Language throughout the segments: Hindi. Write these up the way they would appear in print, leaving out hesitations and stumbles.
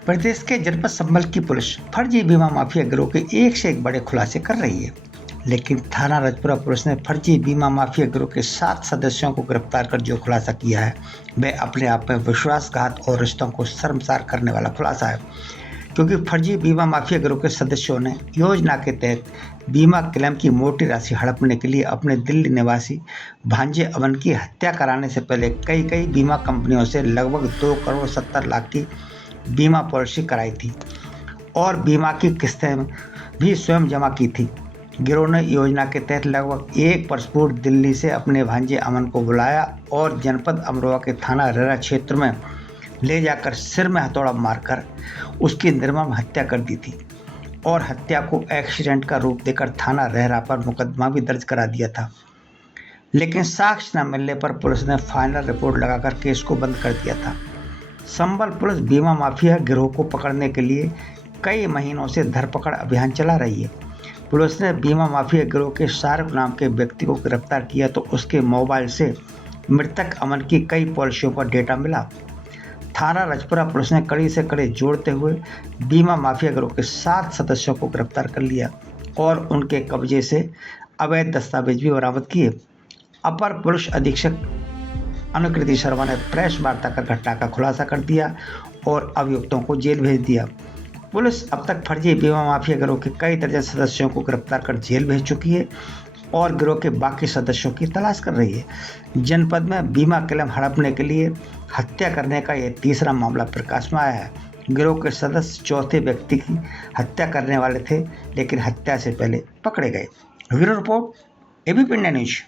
प्रदेश के जनपद संभल की पुलिस फर्जी बीमा माफिया गिरोह के एक से एक बड़े खुलासे कर रही है, लेकिन थाना रजपुरा पुलिस ने फर्जी बीमा माफिया गिरोह के 7 सदस्यों को गिरफ्तार कर जो खुलासा किया है वह अपने आप में विश्वासघात और रिश्तों को शर्मसार करने वाला खुलासा है। क्योंकि फर्जी बीमा माफिया गिरोह के सदस्यों ने योजना के तहत बीमा क्लेम की मोटी राशि हड़पने के लिए अपने दिल्ली निवासी भांजे अमन की हत्या कराने से पहले कई बीमा कंपनियों से लगभग 2 करोड़ 70 लाख की बीमा पॉलिसी कराई थी और बीमा की किस्तें भी स्वयं जमा की थी। गिरोह ने योजना के तहत लगभग 1 वर्ष पूर्व दिल्ली से अपने भांजे अमन को बुलाया और जनपद अमरोहा के थाना रेरा क्षेत्र में ले जाकर सिर में हथौड़ा मारकर उसकी निर्मम हत्या कर दी थी और हत्या को एक्सीडेंट का रूप देकर थाना रेरा पर मुकदमा भी दर्ज करा दिया था। लेकिन साक्ष्य न मिलने पर पुलिस ने फाइनल रिपोर्ट लगाकर केस को बंद कर दिया था। संभल पुलिस बीमा माफिया गिरोह को पकड़ने के लिए कई महीनों से धरपकड़ अभियान चला रही है। पुलिस ने बीमा माफिया गिरोह के शाहरुख नाम के व्यक्ति को गिरफ्तार किया तो उसके मोबाइल से मृतक अमन की कई पॉलिसियों का डेटा मिला। थाना रजपुरा पुलिस ने कड़ी से कड़ी जोड़ते हुए बीमा माफिया गिरोह के 7 सदस्यों को गिरफ्तार कर लिया और उनके कब्जे से अवैध दस्तावेज भी बरामद किए। अपर पुलिस अधीक्षक अनुकृति शर्मा ने प्रेस वार्ता कर घटना का खुलासा कर दिया और अभियुक्तों को जेल भेज दिया। पुलिस अब तक फर्जी बीमा माफिया गिरोह के कई दर्जन सदस्यों को गिरफ्तार कर जेल भेज चुकी है और गिरोह के बाकी सदस्यों की तलाश कर रही है। जनपद में बीमा क्लेम हड़पने के लिए हत्या करने का यह तीसरा मामला प्रकाश में आया है। गिरोह के सदस्य चौथे व्यक्ति की हत्या करने वाले थे, लेकिन हत्या से पहले पकड़े गए। Bureau report, ABP India news.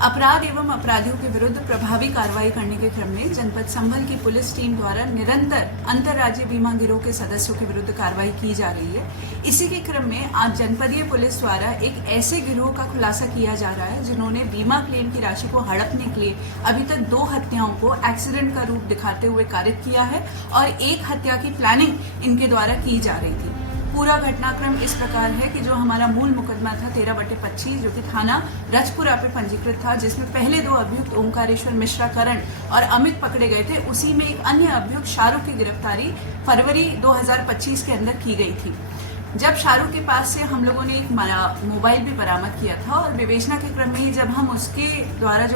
अपराध एवं अपराधियों के विरुद्ध प्रभावी कार्रवाई करने के क्रम में जनपद संभल की पुलिस टीम द्वारा निरंतर अंतर्राज्यीय बीमा गिरोह के सदस्यों के विरुद्ध कार्रवाई की जा रही है। इसी के क्रम में आज जनपदीय पुलिस द्वारा एक ऐसे गिरोह का खुलासा किया जा रहा है जिन्होंने बीमा क्लेम की राशि को हड़पने के लिए अभी तक 2 हत्याओं को एक्सीडेंट का रूप दिखाते हुए कारित किया है और 1 हत्या की प्लानिंग इनके द्वारा की जा रही थी। पूरा घटनाक्रम इस प्रकार है कि जो हमारा मूल मुकदमा था 13/25 जो कि थाना रजपुरा पे पंजीकृत था, जिसमें पहले 2 अभियुक्त ओंकारेश्वर मिश्रा करण और अमित पकड़े गए थे, उसी में एक अन्य अभियुक्त शाहरुख की गिरफ्तारी फरवरी 2025 के अंदर की गई थी। जब शाहरुख के पास से हम लोगों ने एक मोबाइल भी बरामद किया था और विवेचना के क्रम में जब हम उसके द्वारा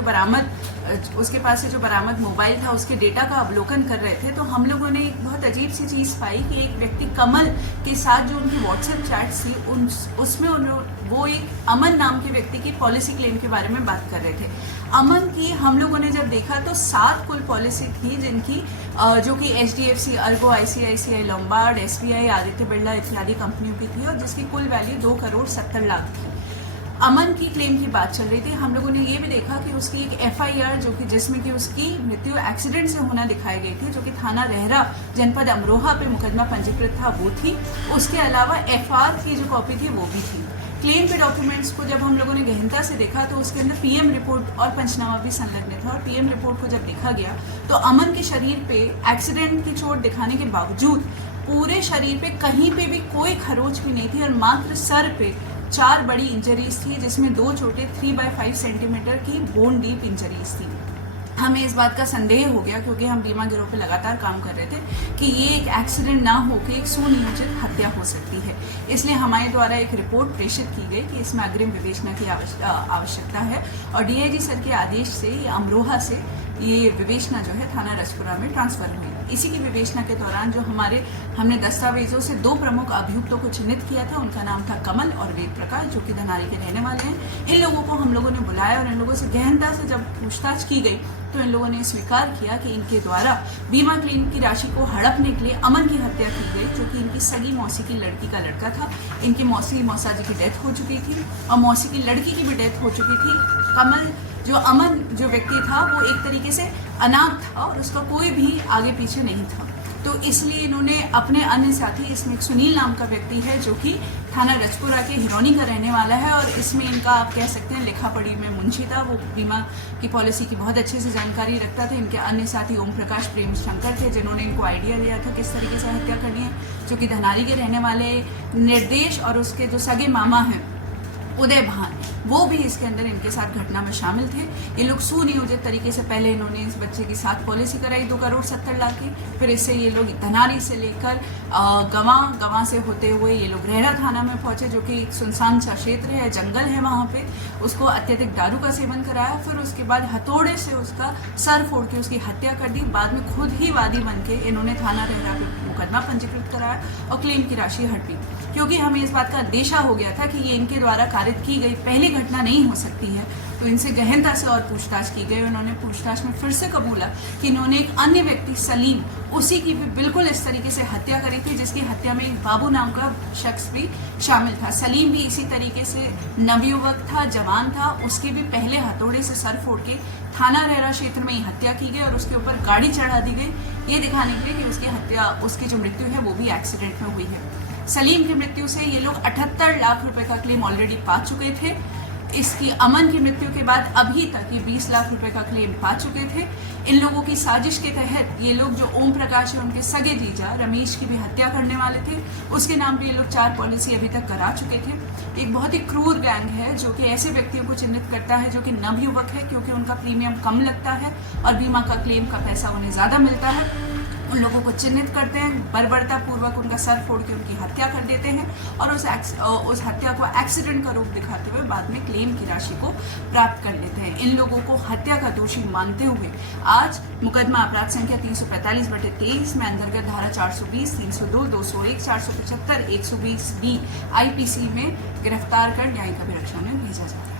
उसके पास से जो बरामद मोबाइल था उसके डेटा का अवलोकन कर रहे थे तो हम लोगों ने एक बहुत अजीब सी चीज़ पाई कि एक व्यक्ति कमल के साथ जो उनकी व्हाट्सएप चैट्स थी उसमें वो एक अमन नाम के व्यक्ति की पॉलिसी क्लेम के बारे में बात कर रहे थे। अमन की हम लोगों ने जब देखा तो 7 कुल पॉलिसी थी जिनकी जो कि HDFC, Ergo, ICICI, Lombard, SBI, Aditya Birla इत्यादि कंपनियों की थी और जिसकी कुल वैल्यू 2 करोड़ 70 लाख थी। अमन की क्लेम की बात चल रही थी। हम लोगों ने ये भी देखा कि उसकी एक FIR जिसमें कि उसकी मृत्यु एक्सीडेंट से होना दिखाई गई थी, जो कि थाना रेहरा जनपद अमरोहा पे मुकदमा पंजीकृत था वो थी। उसके अलावा FR की जो कॉपी थी वो भी थी। क्लेम के डॉक्यूमेंट्स को जब हम लोगों ने गहनता से देखा तो उसके अंदर PM रिपोर्ट और पंचनामा भी संलग्न था और PM रिपोर्ट को जब देखा गया तो अमन के शरीर पे एक्सीडेंट की चोट दिखाने के बावजूद पूरे शरीर पे कहीं पे भी कोई खरोच भी नहीं थी और मात्र सर पे 4 बड़ी इंजरीज थी, जिसमें 2 चोटें 3/5 सेंटीमीटर की बोन डीप इंजरीज थी। हमें इस बात का संदेह हो गया क्योंकि हम बीमा गिरोह पे लगातार काम कर रहे थे कि ये एक एक्सीडेंट ना होकर एक सुनियोजित हत्या हो सकती है। इसलिए हमारे द्वारा एक रिपोर्ट प्रेषित की गई कि इसमें अग्रिम विवेचना की आवश्यकता है और DIG सर के आदेश से अमरोहा से ये विवेचना जो है थाना रजपुरा में ट्रांसफर हुई। इसी की विवेचना के दौरान जो हमने दस्तावेजों से 2 प्रमुख अभियुक्तों को चिन्हित किया था, उनका नाम था कमल और वेद प्रकाश, जो कि धनारी के रहने वाले हैं। इन लोगों को हम लोगों ने बुलाया और इन लोगों से गहनता से जब पूछताछ की गई तो इन लोगों ने स्वीकार किया कि इनके द्वारा बीमा क्लेम की राशि को हड़पने के लिए अमन की हत्या की गई, जो कि इनकी सगी मौसी की लड़की का लड़का था। इनकी मौसा जी की डेथ हो चुकी थी और मौसी की लड़की की भी डेथ हो चुकी थी। अमन जो व्यक्ति था वो एक तरीके से अनाथ था और उसका कोई भी आगे पीछे नहीं था। तो इसलिए इन्होंने अपने अन्य साथी, इसमें एक सुनील नाम का व्यक्ति है जो कि थाना रजपुरा के हिरोनी का रहने वाला है और इसमें इनका आप कह सकते हैं लिखा पढ़ी में मुंशी था। वो बीमा की पॉलिसी की बहुत अच्छे से जानकारी रखता था। इनके अन्य साथी ओम प्रकाश प्रेम शंकर थे जिन्होंने इनको आइडिया दिया था किस तरीके से हत्या करनी है, जो कि धनारी के रहने वाले निर्देश और उसके जो सगे मामा हैं उदय भान, वो भी इसके अंदर इनके साथ घटना में शामिल थे। ये लोग सुनियोजित तरीके से पहले इन्होंने इस बच्चे की साथ पॉलिसी कराई 2 करोड़ 70 लाख की, फिर इससे ये लोग धनारी से लेकर गवां से होते हुए ये लोग रेहरा थाना में पहुंचे, जो कि एक सुनसान सा क्षेत्र है, जंगल है वहाँ पे। उसको अत्यधिक दारू का सेवन कराया, फिर उसके बाद हथौड़े से उसका सर फोड़ के उसकी हत्या कर दी। बाद में खुद ही वादी बन के इन्होंने थाना रेहरा पे मुकदमा पंजीकृत कराया और क्लेम की राशि हड़पी, क्योंकि हमें इस बात का अंदेशा हो गया था कि ये इनके द्वारा कारित की गई पहली घटना नहीं हो सकती है। तो इनसे गहनता से और पूछताछ की गई। उन्होंने पूछताछ में फिर से कबूला कि इन्होंने एक अन्य व्यक्ति सलीम, उसी की भी बिल्कुल इस तरीके से हत्या करी थी, जिसकी हत्या में एक बाबू नाम का शख्स भी शामिल था। सलीम भी इसी तरीके से नवयुवक था, जवान था, उसके भी पहले हथौड़े से सर फोड़ के थाना रेहरा क्षेत्र में ही हत्या की गई और उसके ऊपर गाड़ी चढ़ा दी गई, ये दिखाने के लिए कि उसकी हत्या, उसकी जो मृत्यु है वो भी एक्सीडेंट में हुई है। सलीम की मृत्यु से ये लोग 78 लाख रुपए का क्लेम ऑलरेडी पा चुके थे। इसकी अमन की मृत्यु के बाद अभी तक ये 20 लाख रुपए का क्लेम पा चुके थे। इन लोगों की साजिश के तहत ये लोग, जो ओम प्रकाश है उनके सगे जीजा रमेश की भी हत्या करने वाले थे, उसके नाम पे ये लोग 4 पॉलिसी अभी तक करा चुके थे। एक बहुत ही क्रूर गैंग है जो कि ऐसे व्यक्तियों को चिन्हित करता है जो कि नवयुवक है, क्योंकि उनका प्रीमियम कम लगता है और बीमा का क्लेम का पैसा उन्हें ज़्यादा मिलता है। उन लोगों को चिन्हित करते हैं, बर्बरता पूर्वक उनका सर फोड़ के उनकी हत्या कर देते हैं और उस हत्या को एक्सीडेंट का रूप दिखाते हुए बाद में क्लेम की राशि को प्राप्त कर लेते हैं। इन लोगों को हत्या का दोषी मानते हुए आज मुकदमा अपराध संख्या 345/23 में अंतर्गत धारा 420, 302, 201, 475, 120B IPC में गिरफ्तार कर न्यायिक अभिरक्षा में भेजा जाता है।